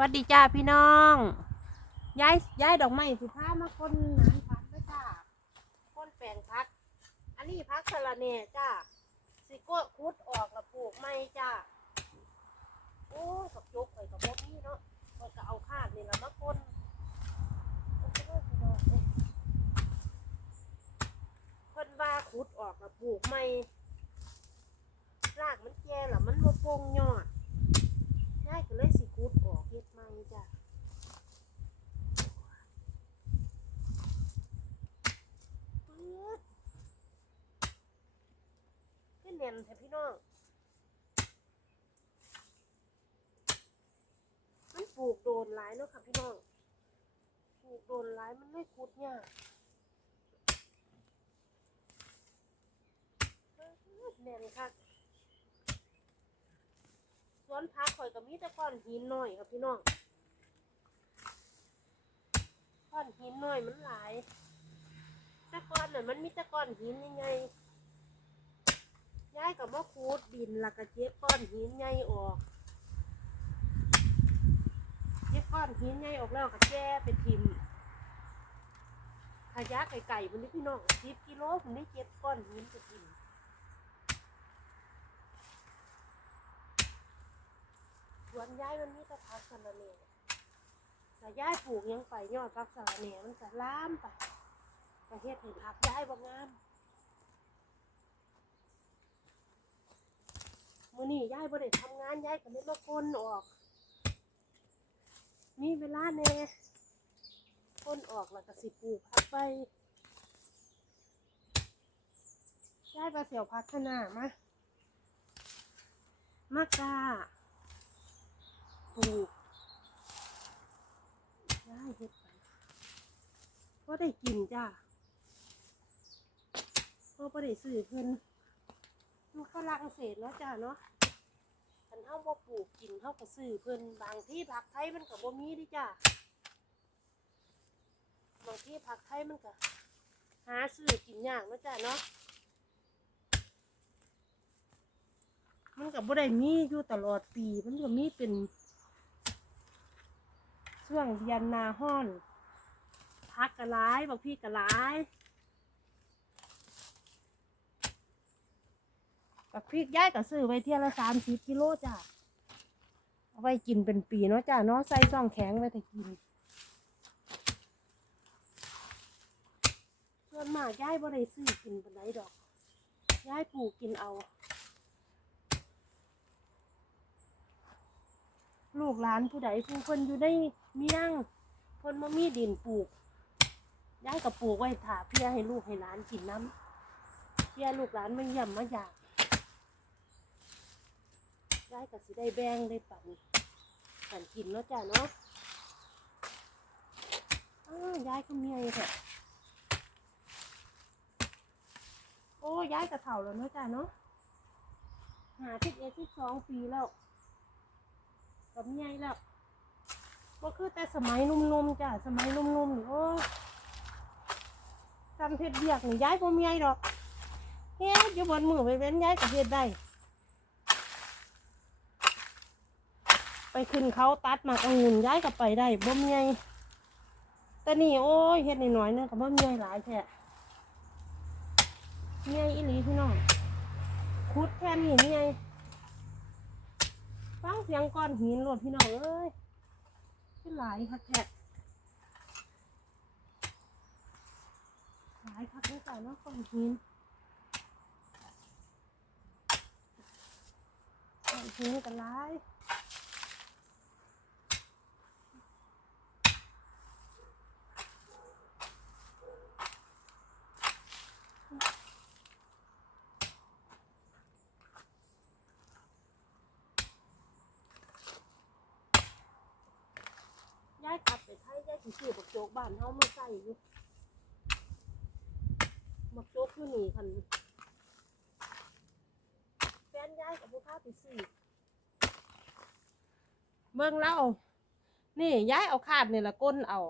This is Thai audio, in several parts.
วัสดีจ้าพี่น้องย้ายย้ายดอกไม้สิพามาคนนานพักด้วยจ้าคนแปลงพัก อันนี้พักสะระเน่จ้าสิโก้คุดออกแล้วปลูกไม้จ้าโอ้ยกับยกไปกับพวกนี้เนาะมันก็เอาคาดนี่ละมาคนเอาไปเลยพี่น้องเอ้ยเพิ่นว่าขุดออกแล้วปลูกไม้รากมันแก่แล้วมันบ่โป่งยอด ยายก็เลยสิกูดออกเฮ็ดใหม่จ้ะปื๊ดขึ้นเนียน แท้พี่น้อง มันปลูกโดนหลายเนาะค่ะพี่น้อง ปลูกโดนหลายมันไม่คุดยากปื๊ดแน่นค่ะสวนพักข่อยก็มีแต่ก้อนหินหน้อยครับพี่น้องก้อนหินหน้อยมันหลายแต่ก้อนน่ะมันมีแต่ก้อนหินยังไง ย้ายกับมาขูดดินแล้วก็เจ็บก้อนหินใหญ่ออกเจ็บก้อนหินใหญ่ออกแล้วก็แก้ไปทิมขยะไก่ไก่มันนี่พี่น้องสิบกิโลผมได้เจ็บก้อนหินไปทิมสวนย้ายมันมีแต่พักสะรเนแต่ย้ายปลูกยังไปยอดพักสะรเนมันจะล้ามไปประเทศเห็นพักย้ายบ่งาม มื้อนี้ยายบ่ได้ทำงานยายก็เลยมาคนออก มีเวลาแน่คนออกแล้วก็สิปลูกพักไปยายไปเสียวพักขางหนามามากาปลูกได้เฮ็ดไปก็ได้กินจ้าก็บ่ได้ซื้อเพิ่น อยู่ฝรั่งเศสเนาะจ้าเนาะคันเฮาบ่ปลูกกินเฮาก็ซื้อเพิ่นบางที่ผักไทยมันก็บ่มีดิจ้าบางที่ผักไทยมันก็หาซื้อกินยากเนาะจ้าเนาะมันก็บ่ได้มีอยู่ตลอดปี มันก็มีเป็นช่วงเดือนหนาห้อนพักกระร้ายบอกพี่กระร้า บักพริกย้ายก็ซื้อไว้เที่ยละสามสิบกิโลจ้ะเอาไว้กินเป็นปีเนาะจ้ะเนาะใส่ซองแข็งไว้แต่กิน ส่วนมากย้ายบ่ได้ซื้อกินปานใดดอกย้ายปลูกกินเอา ลูกหลานผู้ใดผู้เพิ่นอยู่ในเมียงเพิ่นมามีดินปลูกย้ายกับปลูกไว้ถาเพื่อให้ลูกให้หลานกินน้ำเพื่อลูกหลานไม่ย่ำมาอยาก ย้ายกับสิได้แบ่งได้ปันปันกินเนาะจ้ะเนาะอ้าวย้ายก็เมียแท้โอ้ย้ายกับเถ่าแล้วเนาะจ้ะเนาะหาทิศเอทิศสองปีแล้วกับใหญ่แล้วก็คือแต่สมัยนุ่มๆจ้ะสมัยนุ่มๆนี่โอ้ยจำเพชรเบียกนี่ย้ายบ่มีไงดอกเฮ็ดอยู่บนมือไปเว้นย้ายกับเฮ็ดได้ ไปขึ้นเขาตัดมากองุ่นย้ายกลับไปได้บ่มีไงแต่นี่โอ้ยเฮ็ดน้อยๆเนึงกับบ่มีไงหลายแท้มีไงอีหลีพี่น้องคุดแค่นี้มีไงฟังเสียงก้อนหินหลดพี่น้องเอ้ยขึ้นหลายคักแท้หลายคักนี่จ้ะเนาะก้อนหินก้อนหินกันหลายายกลับไปไทยย้ายสิซื้อบักโจกบ้านเฮามาใส่อยู่บักโจกคือนีคันแฟนย้ายกับผู้ค้าไปซื้อเบิ่งแล้วนี่ย้ายเอาคาดนี่ละก้นเอา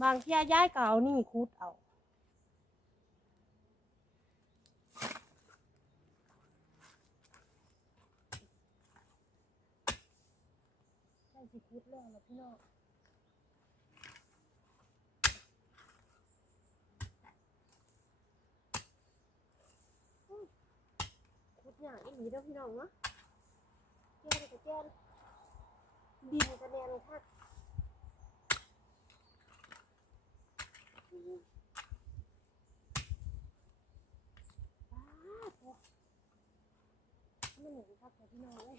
บางเที่ยย้ายก็เอานี่คุดเอา สิคุดแล้วล่ะพี่น้องคุดอย่างอีหลีเด้อพี่น้องเนาะแจ้นกับแจ้นดินกระแนนคักป้าดโถ่มันเหนื่อยคักแต่พี่น้องเอ้ย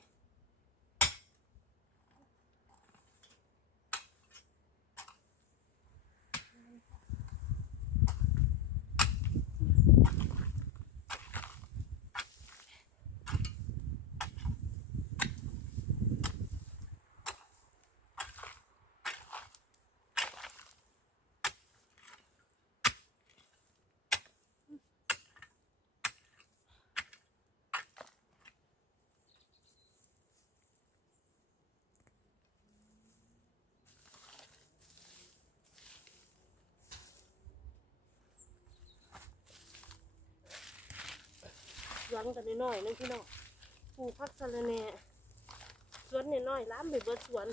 วนกันน้อยๆนึงพี่น้องปลูกผักสะระแหน่สวนน้อยๆล้ามไปเบิดสวน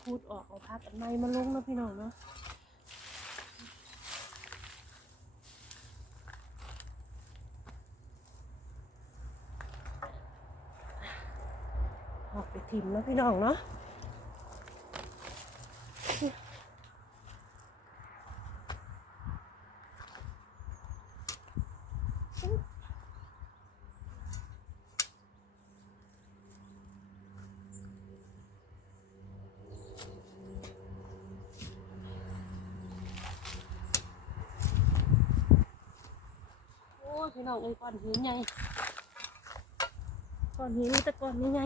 พูดออกเอาพักอันใหม่มาลงนะพี่น้องเนาะออกไปถิ่มเนาะพี่น้องเนาะ พี่น้องเอ้ยก้อนหินใหญ่ก้อนหินมีแต่ก้อนใหญ่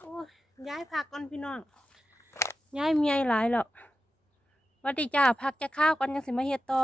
โอ้ ย้ายพักก่อนพี่น้องย้ายเมียหลายแล้ววัดดีจ้าพักจะข้าวก่อนยังสิมาเฮ็ดต่อ